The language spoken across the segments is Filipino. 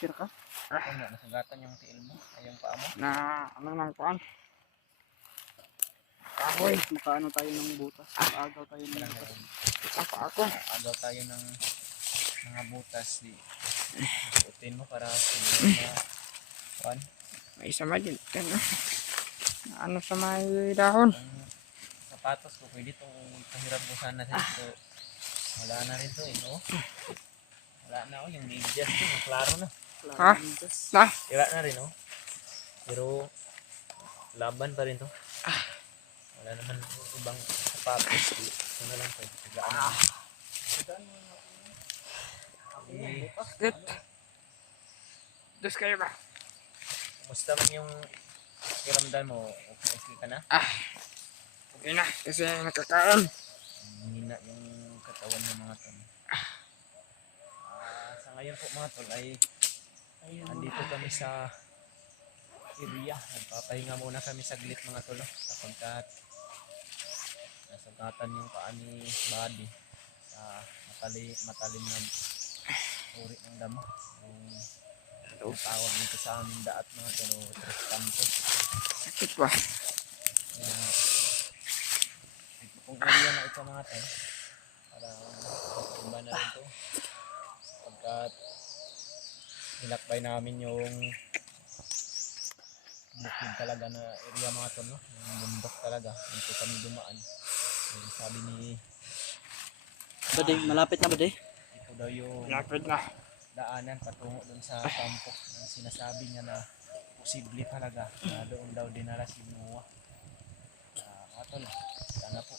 Sure ka? Kung na, nasagatan yung tiil mo, ay yung paa mo. Na ano nang kuan? Kahoy, makaano tayo ng butas. Agaw tayo ng butas. Apa ako? Agaw tayo ng mga butas. Suotin mo para hindi na kuan. May isa din. Ano sa may dahon? Ang sapatos ko, pwede itong pahiram ko sana sa ito. Wala na rin to eh, no? Wala na yung medyas ko, klaro na. Ha? Na? Wala na rin, no? Pero, laban pa rin to. Wala naman ibang sapatos. Ito na lang to. Tigaan na. Bakit? Dos kayo ba? Kumusta man yung kiramdam mo? Okay ka na? Okay na, kasi nakakaon. Hina yung katawan ng mga tol. Sa ngayon po mga tol ay andito kami sa area. Nagpapahinga muna kami saglit mga tol. Sapagkat nasugatan yung paa ni Buddy sa matalim na uri ng damo. Yung tawag dito sa aming daat mga tol, Tres Cantos. Sakit ba? Kung area na ito mga tol, parang iba na rin to. Pagkat nilakbay namin yung bukid talaga na area mga tol, no? Yung bundok talaga, dito kami dumaan. Yung sabi ni Bade, malapit na bade? ito daw yung Lapit na. daanan patungo dun sa kampo na sinasabi niya na posible talaga na doon daw dinala si Noah. Mga tol, sana po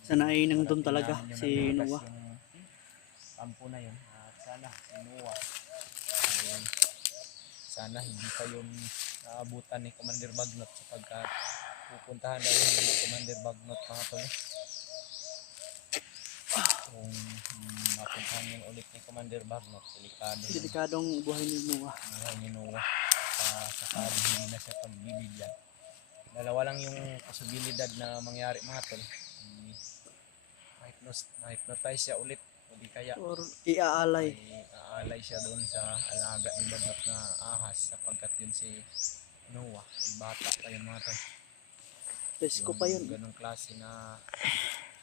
Sana ay nandun talaga namin yung si nagbukas Noah. yung kampo na yun. Sana si Noah ay sana hindi pa yun naabutan ni Commander Bagnot sapagkat pupuntahan na yun ni Commander Bagnot mga tol. Kung mapuntahan yun ulit ni Commander Bagnot, Delikadong buhay ni Noah. buhay ni Noah sa hindi na siya pagbibigyan. Dalawa lang yung posibilidad na mangyari mga tol. Ma-hypnotize siya ulit o di kaya Or iaalay. ay aalay siya doon sa alaga ni Bagnot na ahas sapagkat yun si Noah ay bata pa yun mga tol. Presko pa yun. Ganong klase na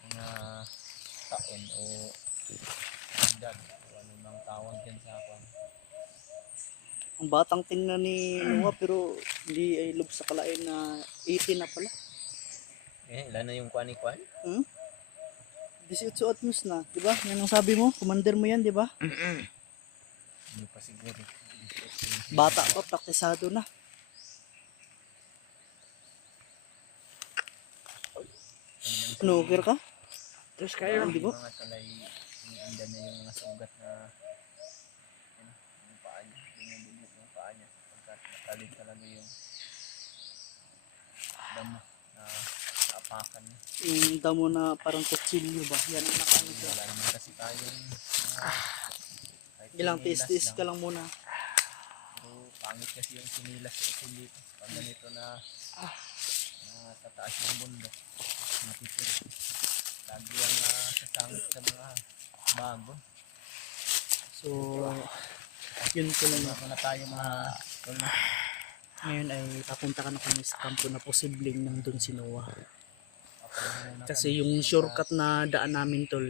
mga taon o edad o ano bang tawag yan sa kwan. Ang batang tingnan ni Noah pero hindi ay loob sa kalain na 18 na pala. Ilan na yung kwan ni kwan? 18 atmos na, di ba? Yan ang sabi mo, commander mo yan, di ba? Hindi pa siguro. Bata pa, praktisado na. Snooker ka? Dos kayo. Hindi ba? Mga talay, iniindan na yung mga sugat na ano, yung paa niya, bumubulok yung paa niya sapagkat matalim talaga yung damo na naapakan niya. Yung damo na parang kutsilyo ba? Yan ang nakano siya. Wala naman kasi tayong kahit Ilang sinilas tis-tis ka lang. lang muna. Pero pangit kasi yung sinilas sa dito pag ganito na tataas yung bundok matitiro. Lagi yung sasangit sa mga bago. So, yun ko lang. Wala na tayo mga tol na. Ngayon ay papunta ka na kami sa kampo na posibleng nandun si Noah. Kasi yung shortcut na daan namin tol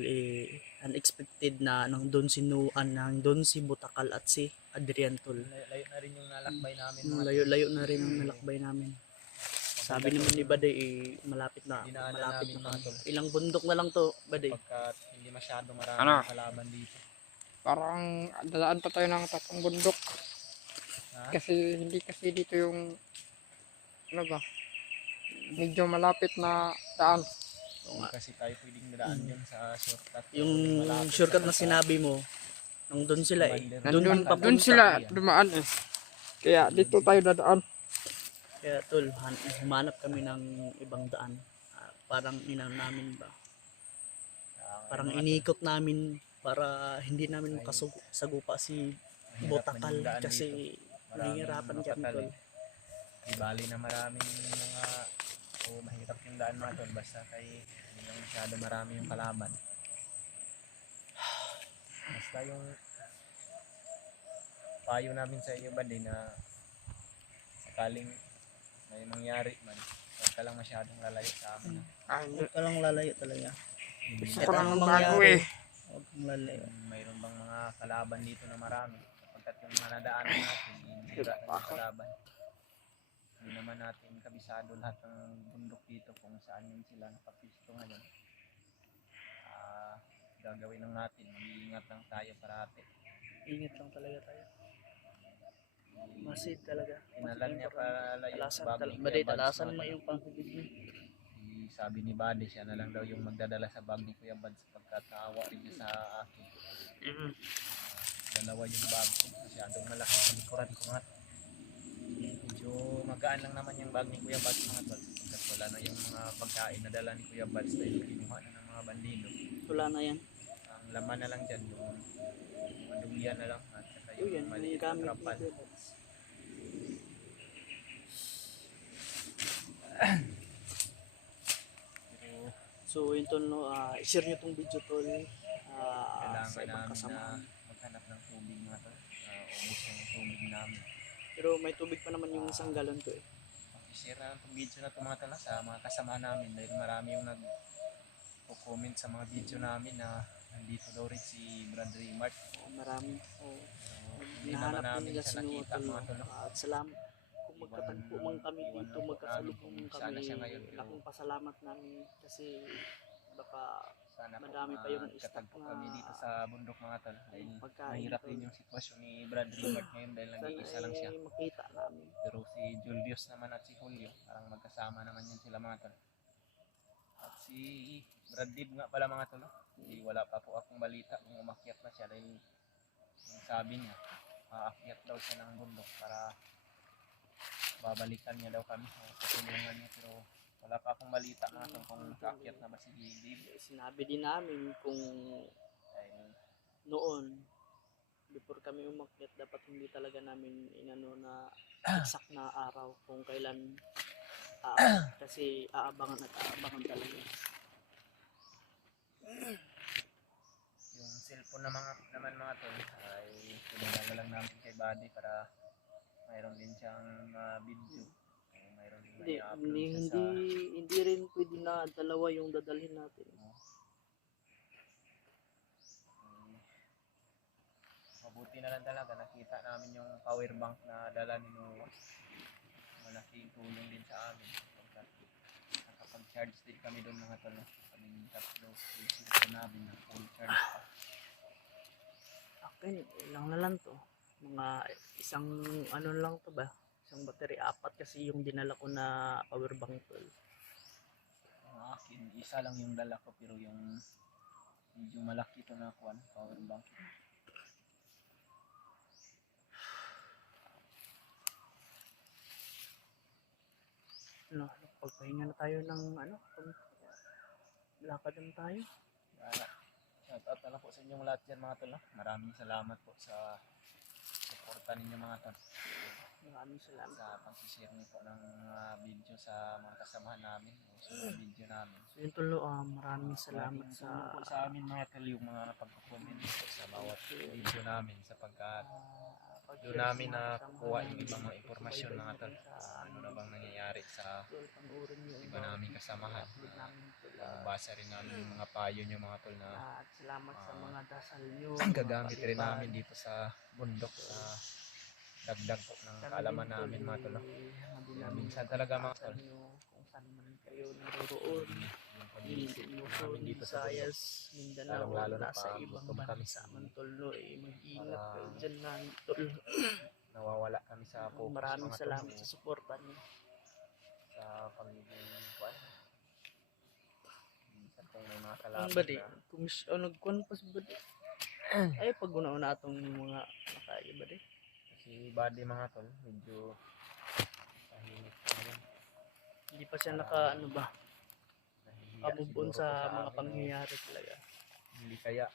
unexpected na nandun si Noah, nandun si Butakal at si Adrian tol. Layo na rin yung nalakbay namin. Layo-layo na rin ang nalakbay namin. Sabi naman ni Baday malapit na Dinaanan namin, kami. mga tol. Ilang bundok na lang to Baday. Pagkat hindi masyado marami Ano? kalaban dito. Parang dadaan pa tayo ng tatong bundok. Ha? Kasi hindi kasi dito yung ano ba? Medyo malapit na daan. Hindi kasi tayo pwedeng dadaan yun sa shortcut. Yung Malapit shortcut sa na sinabi mo, nandun sila eh. Commander. Doon sila dumaan eh. Kaya dito tayo dadaan. Kaya tol, humanap kami ng ibang daan. Parang inan namin ba? Parang inikot namin para hindi namin makasagupa si Butakal kasi nahihirapan kami tol. Di bali na maraming mga mahirap yung daan mga tol basta kay hindi lang masyado marami yung kalaban. Basta yung payo namin sa inyo bandi na sakaling may mangyari man, huwag ka lang masyadong lalayo sa amin. Huwag ka lang lalayo talaga. Gusto Kahit ko lang anong bago mangyari, eh. huwag kang lalayo. Mayroon bang mga kalaban dito na marami? Sapagkat yung manadaanan natin, hindi ng kalaban. Hindi naman natin kabisado lahat ng bundok dito kung saan yun sila nakapisto ngayon. Gagawin lang natin, mag-iingat lang tayo parati. Ingat lang talaga tayo. Masid talaga. Inalan niya pala yung Talasan bag ni talaga. Kuya Badi, Bads, talasan no? mo yung panghubig mo. Sabi ni Buddy, siya na lang daw yung magdadala sa bag ni Kuya Bads sapagkat naawa rin niya sa akin. Dalawa yung bag ko, masyadong malaki sa likuran ko nga. Medyo magaan lang naman yung bag ni Kuya Bads mga tol, sapagkat wala na yung mga pagkain na dala ni Kuya Bads dahil kinuha na ng mga bandido. Wala na yan. Ang laman na lang dyan, yung maduyan na lang at saka Yun, yung maliit na gamit trapal. ni Bads. Pero So yun tol, no, i-share nyo tong video tol sa kailangan ibang namin na kasamahan. maghanap ng tubig mga tol. Ubus yung tubig namin. Pero may tubig pa naman yung isang galon ko eh. I-share na itong video na tumatala sa mga kasama namin dahil marami yung nag-comment sa mga video namin na nandito daw rin si Brad Raymart. Marami. Hindi naman Nahanap namin nila siya si Noah nakita tol. mga tol. At salamat. Kung magkatagpo man kami Iwan dito, lang po magkasalubong namin man kung saan na kami, siya ngayon, pero laking pasalamat namin kasi baka sana po madami pa yung stock magkatagpo na kami dito sa bundok mga tol dahil pagkain mahirap tol. din yung sitwasyon ni Brad Raymart ngayon dahil Sana nag-iisa lang siya. ay makita namin. Pero si Julius naman at si Julio, parang magkasama naman yun sila mga tol. At si Brad Dib nga pala mga tol, wala pa po akong balita kung umakyat na siya dahil yung sabi niya, aakyat daw siya ng bundok para babalikan niya daw kami o tutulungan niya, pero wala pa akong balita mga tol kung nakaakyat na ba si Dib. Sinabi din namin kung Dahil noon before kami umakyat dapat hindi talaga namin inano na exact na araw kung kailan kasi aabangan at aabangan talaga. yung cellphone naman mga tol ay pinadala lang namin kay Buddy para mayroon din siyang video. Mayroon din Hindi, i-upload hindi, siya hindi rin pwede na dalawa yung dadalhin natin. Mabuti na lang talaga nakita namin yung power bank na dala ni Noah. Malaking tulong din sa amin. Nakapag-charge din kami doon mga tol. Kaming tatlo, yung cellphone namin na full charge pa. Okay, ilang na lang to. Mga isang ano lang to ba? Isang battery, 4 kasi yung dinala ko na power bank tol. Ang akin, isa lang yung dala ko pero yung medyo malaki ito na kuwan, power bank. Ano, pagpahinga na tayo ng ano, lakad na tayo. Shoutout na lang po sa inyong lahat yan mga tol. Maraming salamat po sa suporta ninyo mga tol. Maraming salamat. Sa pag-share niyo po ng video sa mga kasamahan namin. Sa mga video namin. So yun tulo, maraming salamat Malaking sa tulong po sa amin mga tol yung mga pagko-comment po sa bawat video namin sapagkat doon namin nakukuha yung ibang mga impormasyon mga tol. Ano na bang nangyayari sa iba namin kasamahan. Basa rin namin yung mga payo nyo mga tol na at salamat sa mga dasal nyo. gagamit rin namin dito sa bundok sa dagdag po ng kaalaman namin mga tol. Minsan talaga mga tol kung saan man kayo naroroon, yung pag-iisip namin dito sa bundok. Visayas, Mindanao, Lalo na nasa pag ibang gutom kami. bansa man tol, no, mag-ingat Para- kayo dyan na tol. Nawawala kami sa focus Maraming mga tol, salamat sa suporta niyo. sa pagiging kuwan. Minsan kung may mga Ang kalaban badi, na nagkuhan pa sa badi. Ay, pag una-una atong mga nakaya badi. si Buddy mga tol, medyo tahimik pa rin. Hindi pa siya ano ba, Nahihiya kamubon siguro sa to mga amin, pangyayari talaga. hindi kaya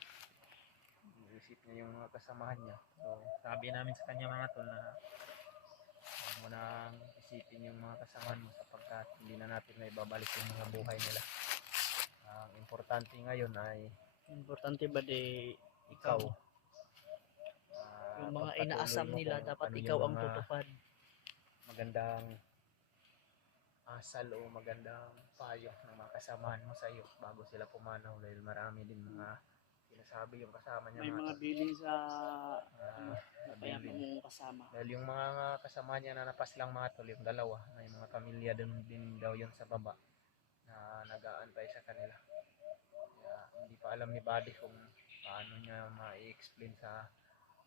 iisip niya yung mga kasamahan niya. So, sabi namin sa kanya mga tol na huwag mo nang isipin yung mga kasamahan mo sapagkat hindi na natin na ibabalik yung mga buhay nila. Ang importante ngayon ay Importante ba di ikaw. Yung mga pagpatuloy inaasam mo nila, kung dapat ano ikaw yung ang mga tutupad. magandang asal o magandang payo ng mga kasamahan mo sa iyo bago sila pumanaw, dahil marami din mga sinasabi yung kasama niya May mga mga tol. bilin sa Ah, na kaya mabilin. mong kasama. Dahil yung mga kasama niya na napas lang mga tol, yung dalawa, may mga pamilya din daw yun sa baba na nag-aantay sa kanila. Kaya hindi pa alam ni Buddy kung paano niya ma-explain sa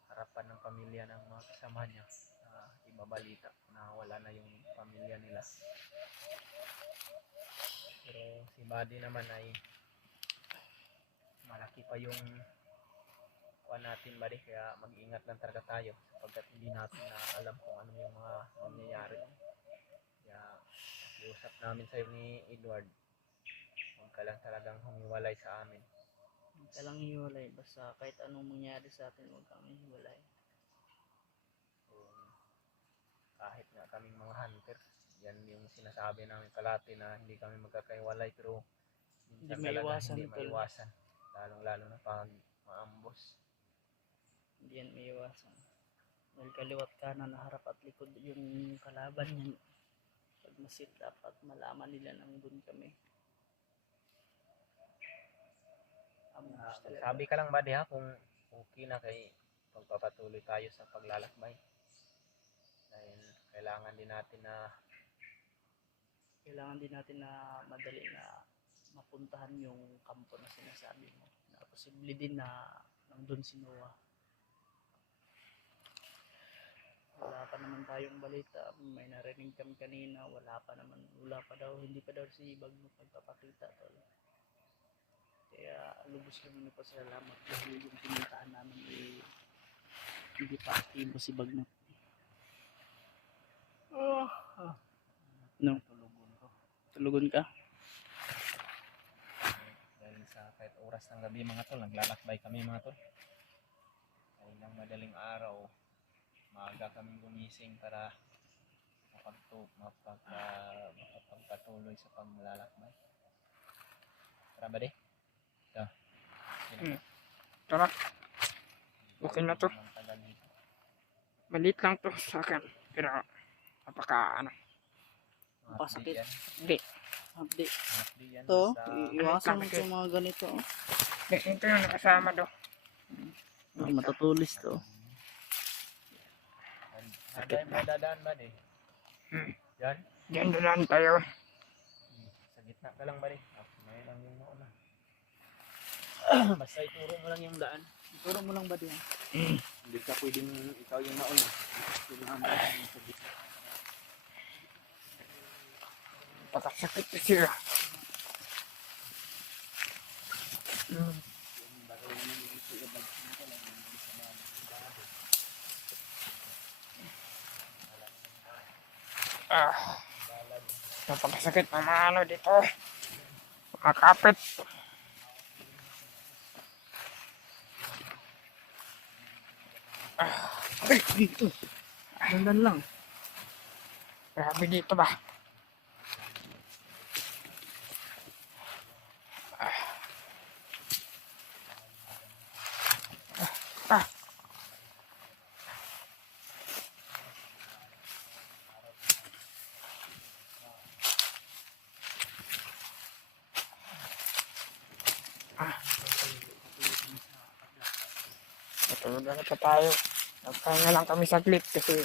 harapan ng pamilya ng mga kasama niya na ibabalita na wala na yung pamilya nila. Pero si Buddy naman ay malaki pa yung kuha natin Buddy, kaya mag-ingat lang talaga tayo sapagkat hindi natin na alam kung ano yung mga mangyayari. Kaya iusap namin sa'yo ni Edward, huwag ka lang talagang humiwalay sa amin. Huwag ka lang hiwalay. Basta kahit anong mangyari sa atin, huwag kang hiwalay. Kung kahit nga kaming mga hunter, yan yung sinasabi namin kalati na hindi kami magkakaiwalay, pero minsan Hindi talaga maiwasan, hindi tol. maiwasan, lalong-lalo na pag maambos. Hindi yan may iwasan. Dahil kaliwat kanan, harap at likod yung kalaban niyan. Pag masit, dapat malaman nila nang doon kami. Sabi ka lang Buddy ha, kung okay na kay pagpapatuloy tayo sa paglalakbay, dahil kailangan din natin na madali na mapuntahan yung kampo na sinasabi mo. Na posible din na nandun si Noah. Wala pa naman tayong balita. May narinig kami kanina. Wala pa daw. Hindi pa daw si Bagnot nagpapakita. Tol. Kaya lubos kami nagpasalamat dahil yung pinuntahan namin hindi pa aktibo si Bagnot. No? Tulugon ka? dahil sa kahit oras ng gabi mga tol, naglalakbay kami mga tol. Dahil ng madaling araw, maaga kaming gumising para makapagpatuloy sa paglalakbay. Tara Buddy? Ito. Tara, okay na to. Ang tagal dito. Maliit lang to sa akin. Pero, napaka, Pasakit. Yan. hindi. Update. Hapdi yan. Ito, Basta iwasan mo sa mga ganito. Ito yung nakasama do. Matutulis to. Hagay mo dadaan Buddy. Yan. Diyan doon tayo. Sa gitna ka lang Buddy. May lang yung nauna. Basta ituro mo lang yung daan. Ituro mo lang ba diyan? Hindi ka pwedeng ikaw yung nauna. Kailangan mo lang sa gitna. Pakasakit kasi. Yung baro mo yung ito ibag ka lang yung sa balag. Napakasakit ng mga ano dito. Makapit. Dito. Dandan lang. Grabe dito ba? Matulog na pa tayo. Nagpahinga lang kami saglit kasi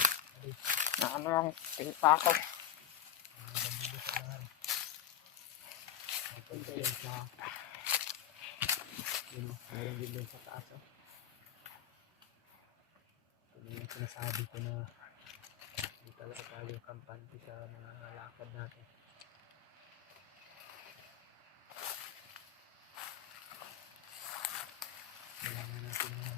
na ano ang tilipa ako. Mayroon din doon sa taas. Yung sinasabi ko na hindi talaga tayo kampante sa mga lakad natin. Kailangan natin na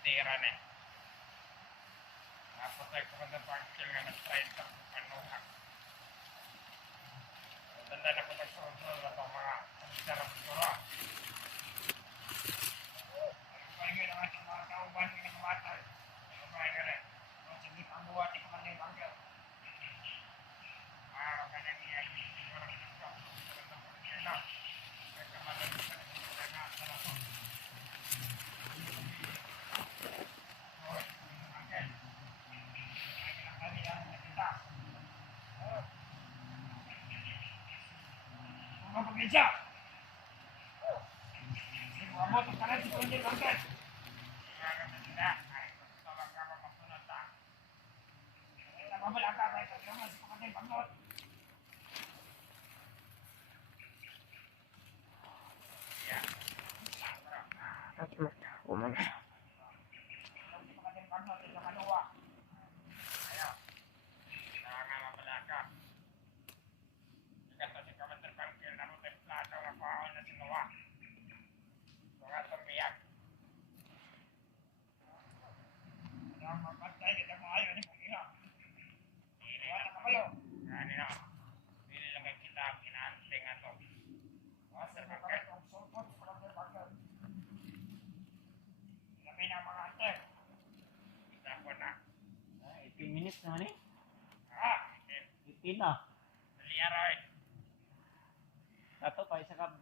tira na. Napatay ko na pangkil nga nag-try sa panuhak. Tanda na ko nagsunod na itong mga sarap sura. Ano ba yung mga mga kauban ng nakamatay? Ano ba yung gano'n? Kung sige pang buhat, ikaw man yung pangkil. Ka na niya, siguro ito. Siguro na pangkil na. Kaya kamalan ko na ito na sa lato. Pagkakita! Siguro mo ito ka na si Kundi Langkat. Siguro na sila. Ay, tawag ka mapasunod ta. Nababala ka ba ito? Yung mas kapatid pagod. At umana. Si kapatid pagod, ito kanuwa. Ayaw. Kaya nga mabala ka. Ikaw si kapatid pagod na rin plato nga paon na sinuwa. Mga tumiyak. Ang mapatay kita mo ayaw ni Panginoon. Iiwan na kabalo. Gani na. Pili lang kay kita ang kinaanting ato. Masa na kahit ang sulpot sa kapatid pagod. Labi na mga ante. Kita ko na. 18 minutes naman eh. Ah, 18 na. dali aray. Ato pa isa ka